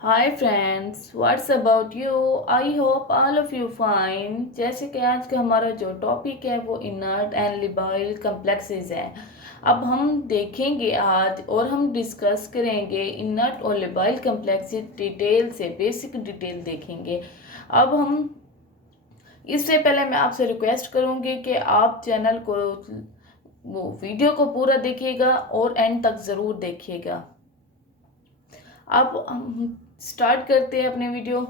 Hi friends, what's about you. I hope all of you fine. जैसे कि आज का हमारा जो टॉपिक है वो इनर्ट एंड लिबाइल कम्प्लेक्सेस है। अब हम देखेंगे आज और हम डिस्कस करेंगे इनर्ट और लिबाइल कम्प्लेक्सेस डिटेल से, बेसिक डिटेल देखेंगे। अब हम इससे पहले मैं आपसे रिक्वेस्ट करूँगी कि आप चैनल को वो वीडियो को पूरा देखिएगा और एंड तक ज़रूर देखिएगा। अब हम स्टार्ट करते हैं अपने वीडियो।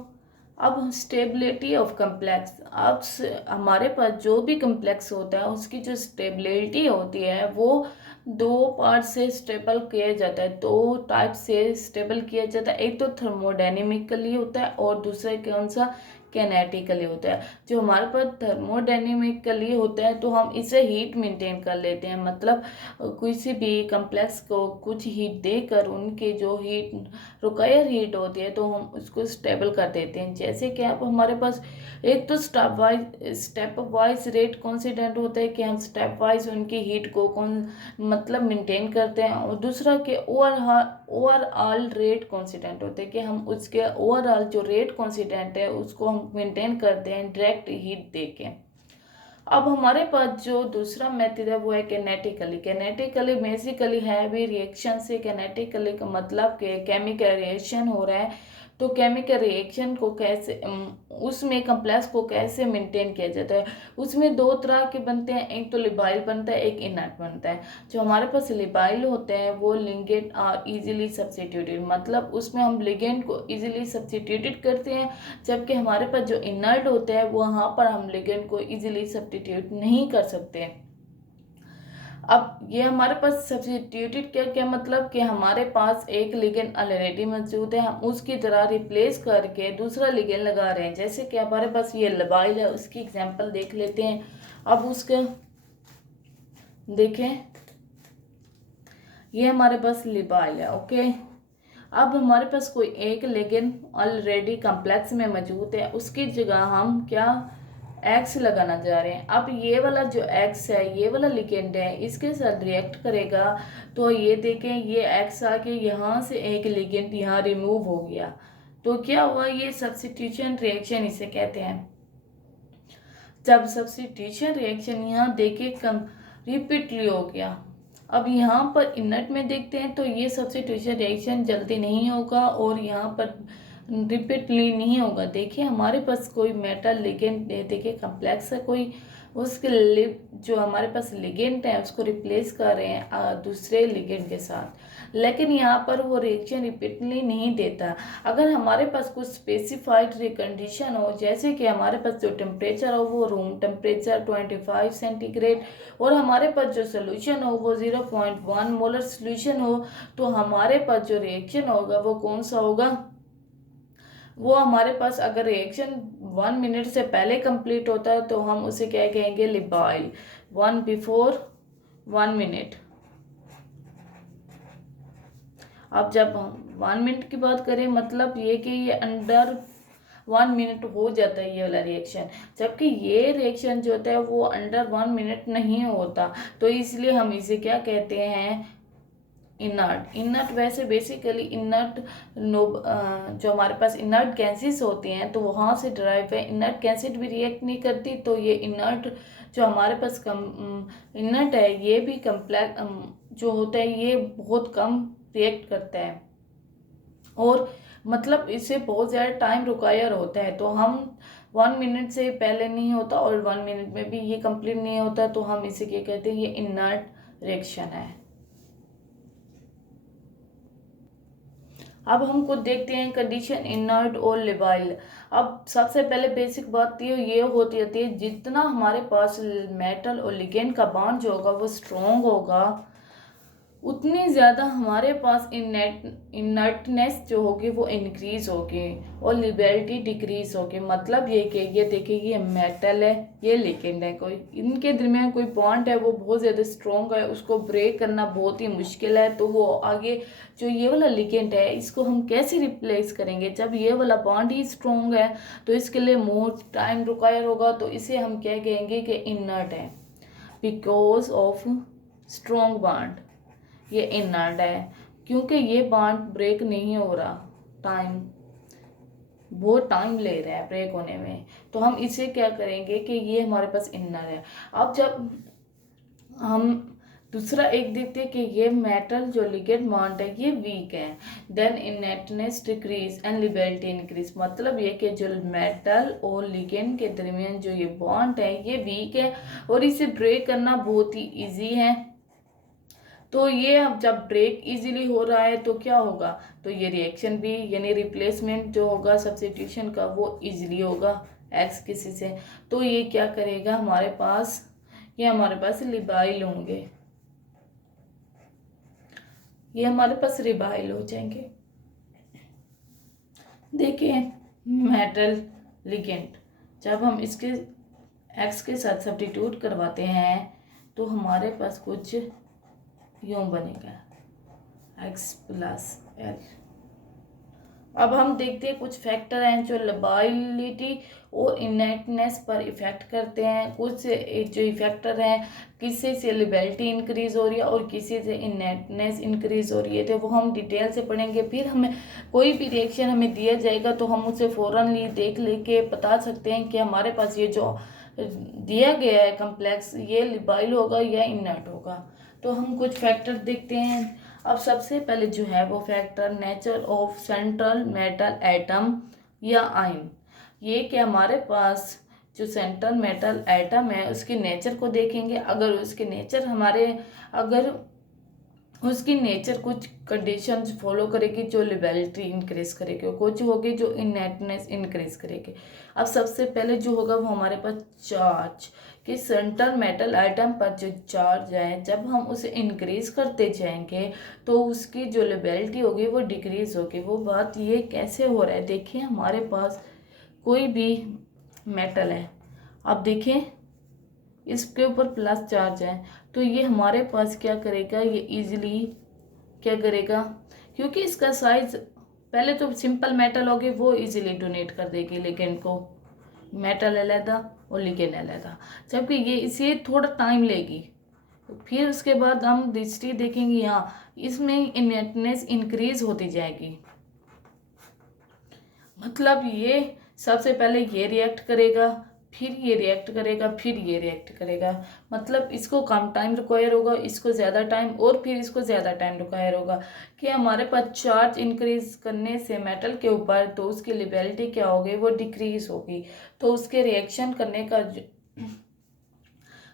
अब स्टेबिलिटी ऑफ कम्प्लेक्स। अब हमारे पास जो भी कम्प्लेक्स होता है उसकी जो स्टेबिलिटी होती है वो दो पार्ट से स्टेबल किया जाता है, दो टाइप से स्टेबल किया जाता है। एक तो थर्मोडायनेमिकली होता है और दूसरा कौन सा, कैनेटिकली होता है। जो हमारे पास थर्मोडायनेमिकली होता है तो हम इसे हीट मेंटेन कर लेते हैं, मतलब किसी भी कम्प्लेक्स को कुछ हीट देकर उनकी जो हीट रिक्वायर हीट होती है तो हम उसको स्टेबल कर देते हैं। जैसे कि अब हमारे पास एक तो स्टेप वाइज रेट कॉन्सिडेंट होता है कि हम स्टेप वाइज उनकी हीट को कौन मतलब मेंटेन करते हैं, और दूसरा कि ओवरऑल रेट कॉन्सिडेंट होते हैं कि हम उसके ओवरऑल जो रेट कॉन्सिडेंट है उसको हम मेंटेन करते हैं डायरेक्ट हीट दे के। अब हमारे पास जो दूसरा मेथड है वो है कैनेटिकली। कैनेटिकली बेसिकली है भी रिएक्शन से। कैनेटिकली का मतलब कि केमिकल रिएक्शन हो रहा है तो केमिकल रिएक्शन को कैसे उसमें कम्प्लेक्स को कैसे मेंटेन किया जाता है। उसमें दो तरह के बनते हैं, एक तो लिबाइल बनता है, एक इनर्ट बनता है। जो हमारे पास लिबाइल होते हैं वो लिगेंड आर इजीली सब्स्टिट्यूटेड, मतलब उसमें हम लिगेंड को इजीली सब्स्टिट्यूटेड करते हैं। जबकि हमारे पास जो इनर्ट होता है वहाँ पर हम लिगेंड को इजीली सब्स्टिट्यूट नहीं कर सकते। अब ये हमारे पास सब्स्टिट्यूटेड क्या क्या मतलब कि हमारे पास एक लिगेंड ऑलरेडी मौजूद है, हम उसकी तरह रिप्लेस करके दूसरा लिगेंड लगा रहे हैं। जैसे कि हमारे पास ये लिबाइल है, उसकी एग्जांपल देख लेते हैं। अब उसका देखें, ये हमारे पास लिबाइल है। ओके, अब हमारे पास कोई एक लिगेंड ऑलरेडी कम्प्लेक्स में मौजूद है, उसकी जगह हम क्या एक्स लगाना चाह रहे हैं। अब ये वाला जो एक्स है, ये वाला लिगेंड है, इसके साथ रिएक्ट करेगा तो ये देखें, ये एक्स आके यहाँ से एक लिगेंड यहाँ रिमूव हो गया तो क्या हुआ, ये सब्स्टिट्यूशन रिएक्शन इसे कहते हैं। जब सब्स्टिट्यूशन रिएक्शन यहाँ देखे कम रिपीटली हो गया। अब यहाँ पर इनर्ट में देखते हैं तो ये सब्स्टिट्यूशन रिएक्शन जल्दी नहीं होगा और यहाँ पर रिपीटली नहीं होगा। देखिए हमारे पास कोई मेटल लिगेंड देखिए कम्प्लेक्स है कोई, उसके जो हमारे पास लिगेंड है उसको रिप्लेस कर रहे हैं दूसरे लिगेंड के साथ, लेकिन यहाँ पर वो रिएक्शन रिपीटली नहीं देता। अगर हमारे पास कुछ स्पेसिफाइड कंडीशन हो, जैसे कि हमारे पास जो टेम्परेचर हो वो रूम टेम्परेचर 25 सेंटीग्रेड और हमारे पास जो सोल्यूशन हो वो 0.1 मोलर सोल्यूशन हो, तो हमारे पास जो रिएक्शन होगा वो कौन सा होगा, वो हमारे पास अगर रिएक्शन 1 मिनट से पहले कंप्लीट होता है तो हम उसे क्या कहेंगे, लिबाइल। 1 बिफोर 1 मिनट। अब जब हम 1 मिनट की बात करें मतलब ये कि ये अंडर 1 मिनट हो जाता है ये वाला रिएक्शन, जबकि ये रिएक्शन जो होता है वो अंडर 1 मिनट नहीं होता, तो इसलिए हम इसे क्या कहते हैं, इनर्ट। इनर्ट वैसे बेसिकली इनर्ट जो हमारे पास इनर्ट गैसेस होती हैं तो वहाँ से ड्राइव है। इनर्ट गैसेज भी रिएक्ट नहीं करती, तो ये इनर्ट जो हमारे पास इनर्ट है ये भी कम्प्लेक्स जो होता है ये बहुत कम रिएक्ट करता है और मतलब इसे बहुत ज़्यादा टाइम रिक्वायर होता है। तो हम 1 मिनट से पहले नहीं होता और 1 मिनट में भी ये कंप्लीट नहीं होता, तो हम इसे क्या कहते हैं, ये इनर्ट रिएक्शन है। अब हमको देखते हैं कंडीशन इनर्ट और लिबाइल। अब सबसे पहले बेसिक बात ये होती है, जितना हमारे पास मेटल और लिगेंड का बॉन्ड जो होगा वो स्ट्रॉन्ग होगा उतनी ज़्यादा हमारे पास इनर्टनेस जो होगी वो इंक्रीज होगी और लिबेलिटी डिक्रीज होगी। मतलब ये कि ये देखिए ये मेटल है, ये लिगेंड है, कोई इनके दरमियान कोई बॉन्ड है वो बहुत ज़्यादा स्ट्रॉन्ग है, उसको ब्रेक करना बहुत ही मुश्किल है। तो वो आगे जो ये वाला लिगेंड है इसको हम कैसे रिप्लेस करेंगे, जब ये वाला बॉन्ड ही स्ट्रॉन्ग है तो इसके लिए मोर टाइम रिक्वायर होगा, तो इसे हम क्या कहेंगे कि इनर्ट है बिकॉज ऑफ स्ट्रॉन्ग बॉन्ड। ये इनर्ट है क्योंकि ये बॉन्ड ब्रेक नहीं हो रहा। टाइम, बहुत टाइम ले रहा है ब्रेक होने में। तो हम इसे क्या करेंगे कि ये हमारे पास इनर है। अब जब हम दूसरा एक देखते हैं कि ये मेटल जो लिगेंड बॉन्ड है ये वीक है, then innateness decrease and लिबेलिटी increase. मतलब ये कि जो मेटल और लिगेंड के दरमियान जो ये बॉन्ड है ये वीक है और इसे ब्रेक करना बहुत ही इजी है। तो ये अब जब ब्रेक इजीली हो रहा है तो क्या होगा, तो ये रिएक्शन भी यानी रिप्लेसमेंट जो होगा सब्स्टिट्यूशन का वो इजीली होगा एक्स किसी से। तो ये क्या करेगा हमारे पास, ये हमारे पास लिबाइल होंगे, ये हमारे पास रिबाइल हो जाएंगे। देखिए मेटल लिगेंड जब हम इसके एक्स के साथ सब्स्टिट्यूट करवाते हैं तो हमारे पास कुछ यूं बनेगा एक्स प्लस एल। अब हम देखते हैं कुछ फैक्टर हैं जो लबाइलिटी और इनेटनेस पर इफेक्ट करते हैं। कुछ जो इफेक्टर हैं किसी से लिबेलिटी इंक्रीज हो रही है और किसी से इनेटनेस इंक्रीज हो रही है, तो वो हम डिटेल से पढ़ेंगे। फिर हमें कोई भी रिएक्शन हमें दिया जाएगा तो हम उसे फ़ौरन देख लेके बता सकते हैं कि हमारे पास ये जो दिया गया है कम्प्लेक्स ये लिबाइल होगा या इनर्ट होगा। तो हम कुछ फैक्टर देखते हैं। अब सबसे पहले जो है वो factor nature of central metal atom या आयन। ये कि हमारे पास जो सेंट्रल मेटल एटम है उसके नेचर को देखेंगे। अगर उसके नेचर अगर उसकी नेचर कुछ कंडीशंस फॉलो करेगी जो लिबेलिटी इंक्रीज करेगी और कुछ होगी जो इनेटनेस इंक्रीज करेगी। अब सबसे पहले जो होगा वो हमारे पास चार्ज कि सेंट्रल मेटल आइटम पर जो चार्ज है जब हम उसे इंक्रीज करते जाएंगे तो उसकी जो लिबेलिटी होगी वो डिक्रीज होगी। वो बात ये कैसे हो रहा है, देखिए हमारे पास कोई भी मेटल है, अब देखें इसके ऊपर प्लस चार्ज है तो ये हमारे पास क्या करेगा, ये इजीली क्या करेगा, क्योंकि इसका साइज पहले तो सिंपल मेटल होगी वो इजीली डोनेट कर देगी लिगेंड को, मेटल अलग और लिगेंड अलग, जबकि ये इसे थोड़ा टाइम लेगी। फिर उसके बाद हम दूसरी देखेंगे यहाँ इसमें इनेटनेस इंक्रीज होती जाएगी। मतलब ये सबसे पहले ये रिएक्ट करेगा, फिर ये रिएक्ट करेगा, फिर ये रिएक्ट करेगा। मतलब इसको कम टाइम रिक्वायर होगा, इसको ज़्यादा टाइम, और फिर इसको ज़्यादा टाइम रिक्वायर होगा। कि हमारे पास चार्ज इंक्रीज करने से मेटल के ऊपर तो उसकी लिबेलिटी क्या होगी, वो डिक्रीज होगी। तो उसके रिएक्शन करने का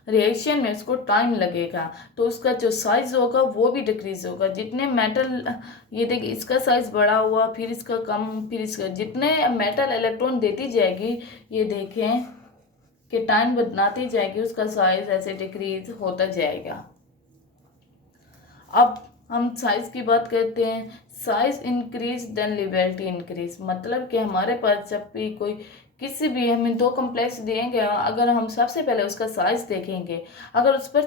रिएक्शन में उसको टाइम लगेगा तो उसका जो साइज होगा वो भी डिक्रीज होगा। जितने मेटल, ये देखिए इसका साइज बड़ा हुआ, फिर इसका कम, फिर इसका, जितने मेटल इलेक्ट्रॉन देती जाएगी ये देखें कि टाइम बनाती जाएगी उसका साइज ऐसे डिक्रीज होता जाएगा। अब हम साइज की बात करते हैं, साइज इंक्रीज देन लिबेलिटी इंक्रीज। मतलब कि हमारे पास जब भी कोई किसी भी हमें दो कम्प्लेक्स दिएंगे, अगर हम सबसे पहले उसका साइज देखेंगे, अगर उस पर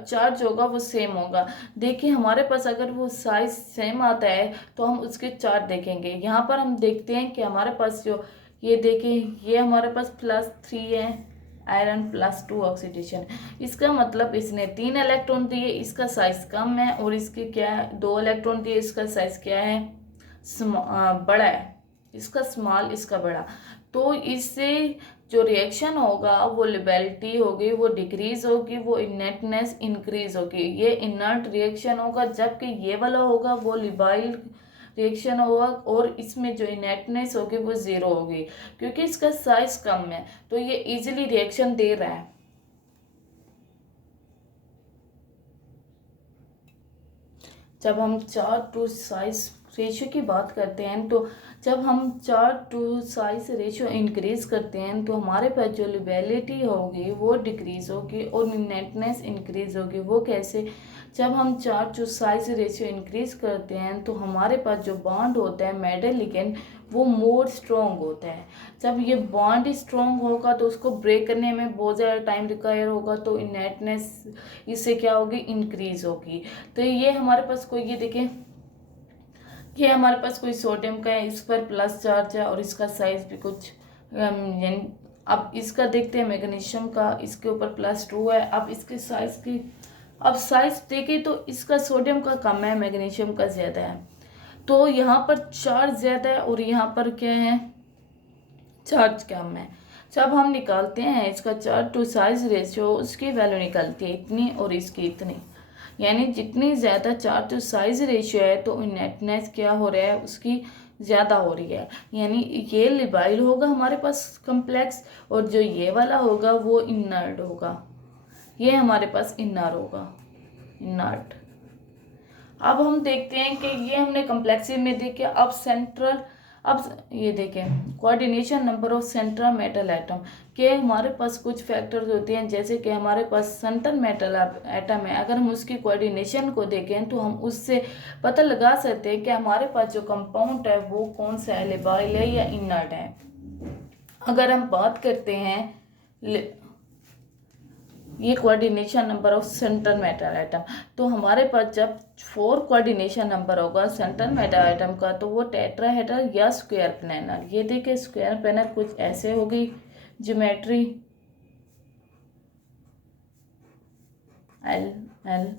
चार्ज होगा वो सेम होगा। देखिए हमारे पास अगर वो साइज सेम आता है तो हम उसके चार्ज देखेंगे। यहाँ पर हम देखते हैं कि हमारे पास जो ये देखें ये हमारे पास +3 है, आयरन +2 ऑक्सीडेशन। इसका मतलब इसने 3 इलेक्ट्रॉन दिए, इसका साइज कम है, और इसके क्या है 2 इलेक्ट्रॉन दिए, इसका साइज क्या है बड़ा है, इसका स्मॉल इसका बड़ा। तो इससे जो रिएक्शन होगा वो लिबेलिटी होगी वो डिक्रीज होगी, वो इनेटनेस इंक्रीज होगी। ये इनर्ट रिएक्शन होगा, जबकि ये वाला होगा वो लिबाइल रिएक्शन होगा, और इसमें जो इनेटनेस होगी वो 0 होगी क्योंकि इसका साइज कम है तो ये इजीली रिएक्शन दे रहा है। जब हम चार्ज टू साइज रेशियो की बात करते हैं तो जब हम charge to size ratio increase करते हैं तो हमारे पास जो लिबेलिटी होगी वो डिक्रीज होगी और नेटनेस इंक्रीज होगी। वो कैसे, जब हम charge to size ratio increase करते हैं तो हमारे पास जो बॉन्ड होता है मेटल लिगेंड वो मोर स्ट्रॉन्ग होता है। जब ये बॉन्ड स्ट्रॉन्ग होगा तो उसको ब्रेक करने में बहुत ज़्यादा टाइम रिक्वायर होगा, तो नेटनेस इससे क्या होगी इंक्रीज होगी। तो ये हमारे पास कोई, ये देखें ये हमारे पास कोई सोडियम का है, इस पर प्लस चार्ज है और इसका साइज भी कुछ अब इसका देखते हैं मैग्नीशियम का, इसके ऊपर +2 है। अब इसके साइज की अब साइज देखें तो इसका सोडियम का कम है, मैग्नीशियम का ज़्यादा है। तो यहाँ पर चार्ज ज़्यादा है और यहाँ पर क्या है, चार्ज कम है। जब हम निकालते हैं इसका चार्ज टू साइज रेशियो, उसकी वैल्यू निकलती है इतनी और इसकी इतनी, यानी जितनी ज़्यादा चार्ज टू साइज रेशियो है तो नेटनेस क्या हो रहा है, उसकी ज़्यादा हो रही है। यानी ये लिबाइल होगा हमारे पास कम्प्लेक्स, और जो ये वाला होगा वो इनर्ट होगा, ये हमारे पास इनर होगा, इनर्ट। अब हम देखते हैं कि ये हमने कम्प्लेक्सिटी में देखे। अब सेंट्रल, अब ये देखें coordination number of central metal atom, के हमारे पास कुछ फैक्टर्स होते हैं, जैसे कि हमारे पास सेंट्रल मेटल एटम है, अगर हम उसकी कोऑर्डिनेशन को देखें तो हम उससे पता लगा सकते हैं कि हमारे पास जो कंपाउंड है वो कौन सा है, लिबाइल है या इनर्ट है। अगर हम बात करते हैं ये coordination number of central metal atom, तो हमारे पास जब 4 कोऑर्डिनेशन नंबर होगा सेंट्रल मेटल एटम का तो वो टेट्राहेड्रल या स्क्वायर प्लेनर। ये देखिए स्क्वायर प्लेनर कुछ ऐसे होगी ज्योमेट्री, एल एल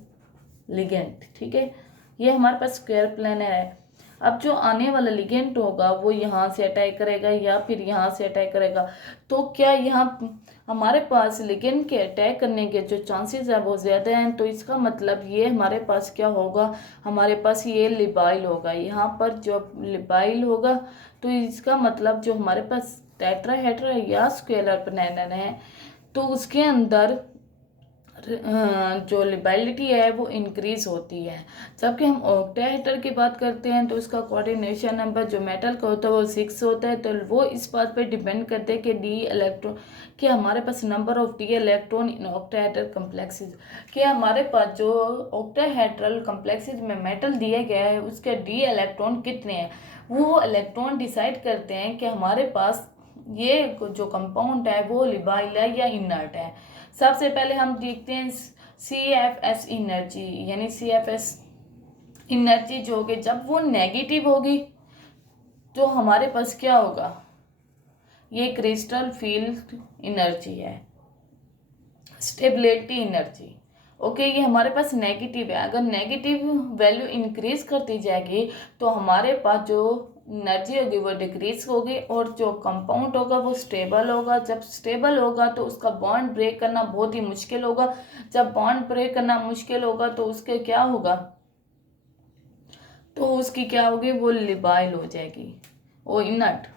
लिगेंड, ठीक है, ये हमारे पास स्क्वायर प्लेनर है। अब जो आने वाला लिगेंड होगा वो यहाँ से अटैक करेगा या फिर यहाँ से अटैक करेगा, तो क्या यहाँ हमारे पास लिगेंड के अटैक करने के जो चांसेस है वो ज़्यादा हैं, तो इसका मतलब ये हमारे पास क्या होगा, हमारे पास ये लिबाइल होगा। यहाँ पर जो लिबाइल होगा तो इसका मतलब जो हमारे पास टेट्राहेड्रल या स्क्वायर प्लेनर है तो उसके अंदर जो लिबाइलिटी है वो इंक्रीज होती है। जबकि हम ऑक्टाहेड्रल की बात करते हैं तो उसका कोऑर्डिनेशन नंबर जो मेटल का होता है वो 6 होता है, तो वो इस बात पे डिपेंड करते हैं कि डी इलेक्ट्रॉन, कि हमारे पास number of D electron in octahedral complexes, कि हमारे पास जो ऑक्टाहेड्रल कम्प्लेक्सेस में मेटल दिया गया है उसके डी इलेक्ट्रॉन कितने हैं। वो इलेक्ट्रॉन डिसाइड करते हैं कि हमारे पास ये जो कंपाउंड है वो लिबाइल है या इनर्ट है। सबसे पहले हम देखते हैं CFS एनर्जी, यानी CFS एनर्जी जो होगी जब वो नेगेटिव होगी तो हमारे पास क्या होगा, ये क्रिस्टल फील्ड एनर्जी है, स्टेबिलिटी एनर्जी। ओके, ये हमारे पास नेगेटिव है। अगर नेगेटिव वैल्यू इंक्रीज करती जाएगी तो हमारे पास जो एनर्जी होगी वो डिक्रीज होगी और जो कंपाउंड होगा वो स्टेबल होगा। जब स्टेबल होगा तो उसका बॉन्ड ब्रेक करना बहुत ही मुश्किल होगा। जब बॉन्ड ब्रेक करना मुश्किल होगा तो उसके क्या होगा, तो उसकी क्या होगी, वो लिबाइल हो जाएगी, वो इनर्ट,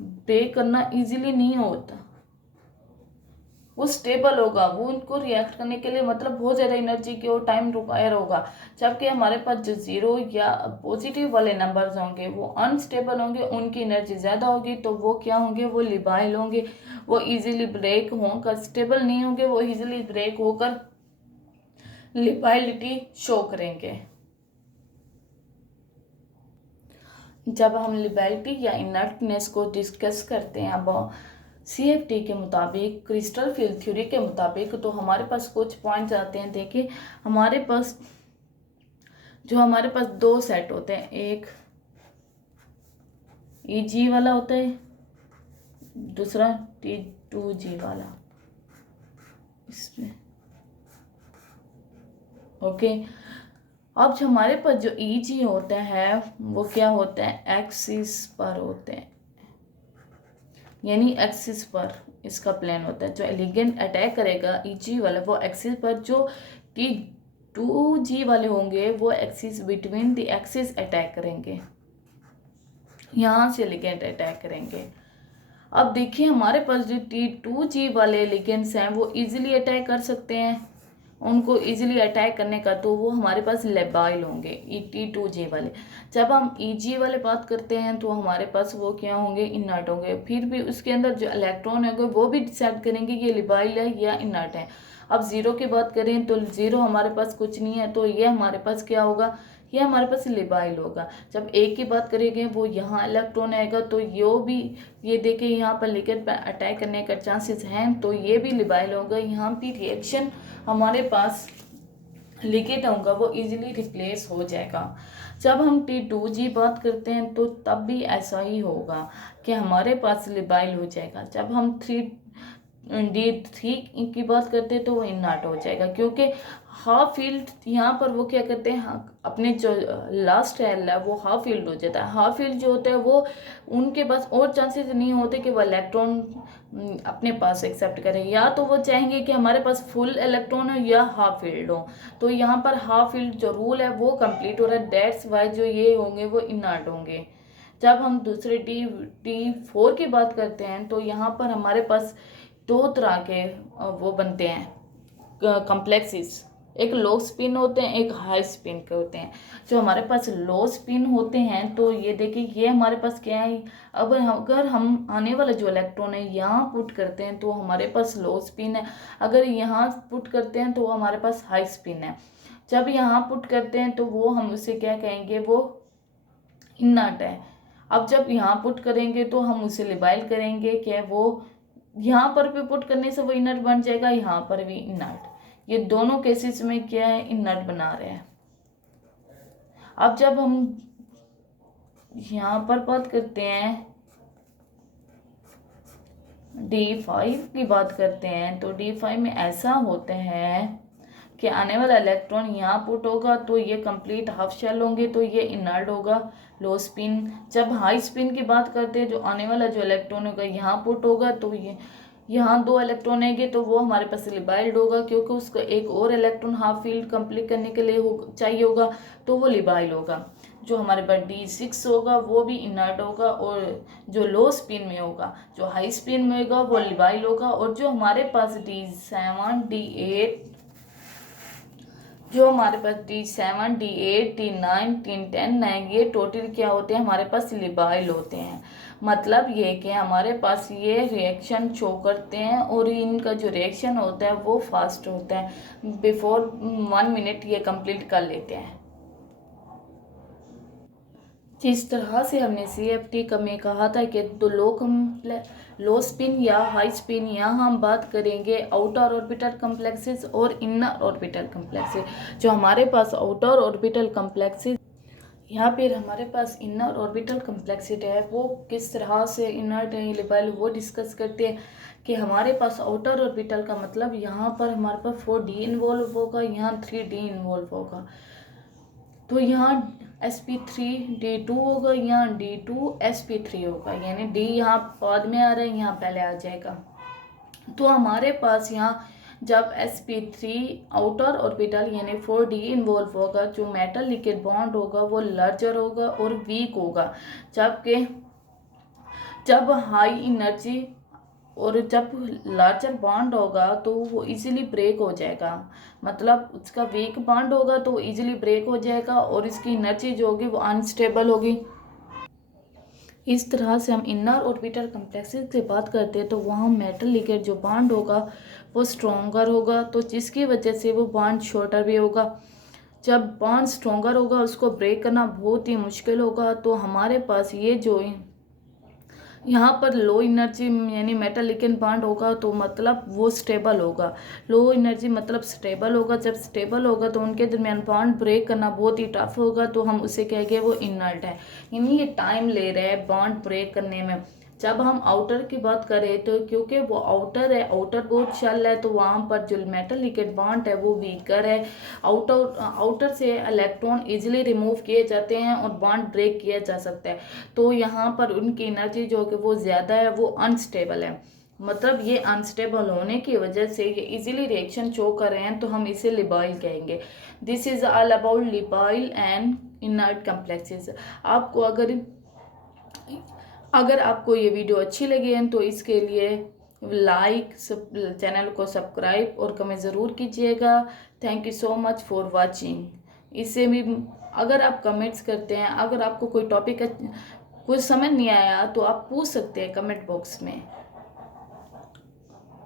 ब्रेक करना इजीली नहीं होता, वो स्टेबल होगा, वो उनको रिएक्ट करने के लिए मतलब बहुत ज़्यादा एनर्जी की और टाइम रिक्वायर होगा। जबकि हमारे पास जो ज़ीरो या पॉजिटिव वाले नंबर्स होंगे वो अनस्टेबल होंगे, उनकी एनर्जी ज़्यादा होगी, तो वो क्या होंगे, वो लिबाइल होंगे, वो इजीली ब्रेक होकर, स्टेबल नहीं होंगे, वो इजीली ब्रेक होकर लिबाइलिटी शो करेंगे। जब हम लिबाइलिटी या इनर्टनेस को डिस्कस करते हैं अब CFT के मुताबिक, क्रिस्टल फील्ड थ्योरी के मुताबिक, तो हमारे पास कुछ पॉइंट्स आते हैं। देखिए हमारे पास दो सेट होते हैं, एक EG वाला होता है, दूसरा T2G वाला, इसमें ओके। अब जो हमारे पास जो EG होता है वो क्या होता है, एक्सिस पर होते हैं, यानी एक्सिस पर इसका प्लेन होता है। जो लिगेंड अटैक करेगा EG वाला वो एक्सिस पर, जो T2G वाले होंगे वो axis between the axis attack करेंगे, यहाँ से लिगेंड अटैक करेंगे। अब देखिए हमारे पास जो T2G वाले लिगेंड्स हैं वो इजीली अटैक कर सकते हैं, उनको इजीली अटैक करने का, तो वो हमारे पास लिबाइल होंगे T2G वाले। जब हम EG वाले बात करते हैं तो हमारे पास वो क्या होंगे, इनर्ट होंगे। फिर भी उसके अंदर जो इलेक्ट्रॉन होंगे वो भी डिसाइड करेंगे ये लिबाइल है या इनर्ट है। अब ज़ीरो की बात करें तो ज़ीरो हमारे पास कुछ नहीं है, तो ये हमारे पास क्या होगा, ये हमारे पास लिबाइल होगा। जब एक की बात करेंगे वो यहाँ इलेक्ट्रॉन आएगा, तो ये देखिए यहाँ पर लिगेंड पर अटैक करने का चांसेस हैं, तो ये भी लिबाइल होगा। यहाँ भी रिएक्शन हमारे पास लिगेंड होगा वो इजीली रिप्लेस हो जाएगा। जब हम T2G बात करते हैं तो तब भी ऐसा ही होगा कि हमारे पास लिबाइल हो जाएगा। जब हम D3 की बात करते हैं तो वो इनर्ट हो जाएगा, क्योंकि हाफ फील्ड यहाँ पर वो क्या करते हैं, अपने जो लास्ट शेल है वो हाफ फील्ड हो जाता है। हाफ फील्ड जो होता है वो उनके पास और चांसेस नहीं होते कि वो इलेक्ट्रॉन अपने पास एक्सेप्ट करें, या तो वो चाहेंगे कि हमारे पास फुल इलेक्ट्रॉन हो या हाफ फील्ड हो। तो यहाँ पर हाफ फील्ड जो रूल है वो कंप्लीट हो रहा है, दैट्स वाई जो ये होंगे वो इनर्ट होंगे। जब हम दूसरे D4 की बात करते हैं तो यहाँ पर हमारे पास दो तरह के वो बनते हैं कम्प्लेक्सेस, एक लो स्पिन होते हैं, एक हाई स्पिन के होते हैं। जो हमारे पास लो स्पिन होते हैं तो ये देखिए ये हमारे पास क्या है, अब अगर हम आने वाला जो इलेक्ट्रॉन है यहाँ पुट करते हैं तो हमारे पास लो स्पिन है, अगर यहाँ पुट करते हैं तो हमारे पास हाई स्पिन है। जब यहाँ पुट करते हैं तो वो हम उसे क्या कहेंगे, वो इनर्ट है। अब जब यहाँ पुट करेंगे तो हम उसे लिबाइल करेंगे, क्या वो यहाँ पर भी पुट करने से वो इनर्ट बन जाएगा, यहाँ पर भी इनर्ट। ये दोनों केसेस में क्या है, इनर्ट बना रहे हैं। अब जब हम यहाँ पर बात करते हैं D5 की बात करते हैं तो D5 में ऐसा होता है कि आने वाला इलेक्ट्रॉन यहाँ पुट होगा तो ये कंप्लीट हाफ शेल होंगे तो ये इनर्ट होगा, लो स्पिन। जब हाई स्पिन की बात करते हैं जो आने वाला जो इलेक्ट्रॉन होगा यहाँ पुट होगा तो ये यहाँ दो इलेक्ट्रॉन आएंगे तो वो हमारे पास लिबाइल्ड होगा, क्योंकि उसको एक और इलेक्ट्रॉन हाफ फील्ड कंप्लीट करने के लिए चाहिए होगा तो वो लिबाइल होगा। जो हमारे पास D6 होगा वो भी इनर्ट होगा, और जो लो स्पिन में होगा, जो हाई स्पिन में होगा वो लिबाइल होगा। और जो हमारे पास D7 D8 जो हमारे पास D7 D8 D9 D10 है, ये टोटल क्या होते हैं, हमारे पास लिबाइल होते हैं। मतलब ये कि हमारे पास ये रिएक्शन शो करते हैं और इनका जो रिएक्शन होता है वो फास्ट होता है, बिफोर 1 मिनट ये कंप्लीट कर लेते हैं। जिस तरह से हमने CFT का में कहा था कि तो लो स्पिन या हाई स्पिन, यहाँ हम बात करेंगे आउटर ऑर्बिटल कम्प्लेक्सेस और इनर ऑर्बिटल कम्प्लेक्सेस। जो हमारे पास आउटर ऑर्बिटल कम्प्लेक्सेस, यहाँ पर हमारे पास इनर ऑर्बिटल कम्प्लेक्सेस है, वो किस तरह से इनर्ट लिबाइल वो डिस्कस करते हैं। कि हमारे पास आउटर ऑर्बिटल का मतलब यहाँ पर हमारे पास 4D इन्वॉल्व होगा, यहाँ 3D इन्वॉल्व होगा। तो यहाँ sp3d2 होगा, यहाँ d2 sp3 होगा, यानी d यहाँ बाद में आ रहा है, यहाँ पहले आ जाएगा। तो हमारे पास यहाँ जब sp3 आउटर ऑर्बिटल यानी 4d इन्वॉल्व होगा, जो मेटल लिक्विड बॉन्ड होगा वो लार्जर होगा और वीक होगा। जबकि जब हाई एनर्जी और जब लार्जर बॉन्ड होगा तो वो इजीली ब्रेक हो जाएगा, मतलब उसका वीक बॉन्ड होगा तो वो इजीली ब्रेक हो जाएगा और इसकी एनर्जी जो होगी वो अनस्टेबल होगी। इस तरह से हम इनर ऑर्बिटल कम्प्लेक्सेस से बात करते हैं तो वहाँ मेटल लिक्विड जो बॉन्ड होगा वो स्ट्रॉन्गर होगा, तो जिसकी वजह से वो बॉन्ड शॉर्टर भी होगा। जब बॉन्ड स्ट्रॉन्गर होगा उसको ब्रेक करना बहुत ही मुश्किल होगा। तो हमारे पास ये जो यहाँ पर लो एनर्जी यानी मेटल लिक्विड बॉन्ड होगा तो मतलब वो स्टेबल होगा। लो एनर्जी मतलब स्टेबल होगा, जब स्टेबल होगा तो उनके दरमियान बॉन्ड ब्रेक करना बहुत ही टफ होगा, तो हम उसे कहेंगे वो इनर्ट है, यानी ये टाइम ले रहे हैं बॉन्ड ब्रेक करने में। जब हम आउटर की बात करें तो क्योंकि वो आउटर है, आउटर बहुत शल है, तो वहाँ पर जो मेटल लिक्विड बॉन्ड है वो वीकर है। आउटर से इलेक्ट्रॉन इजीली रिमूव किए जाते हैं और बॉन्ड ब्रेक किया जा सकता है। तो यहाँ पर उनकी एनर्जी जो कि वो ज़्यादा है, वो अनस्टेबल है। मतलब ये अनस्टेबल होने की वजह से ये इजीली रिएक्शन शो कर रहे हैं, तो हम इसे लिबाइल कहेंगे। This is all about लिबाइल and inert complexes. आपको अगर आपको ये वीडियो अच्छी लगी है तो इसके लिए लाइक, चैनल को सब्सक्राइब और कमेंट ज़रूर कीजिएगा। Thank you so much for watching. इससे भी अगर आप कमेंट्स करते हैं, अगर आपको कोई टॉपिक कुछ समझ नहीं आया तो आप पूछ सकते हैं कमेंट बॉक्स में।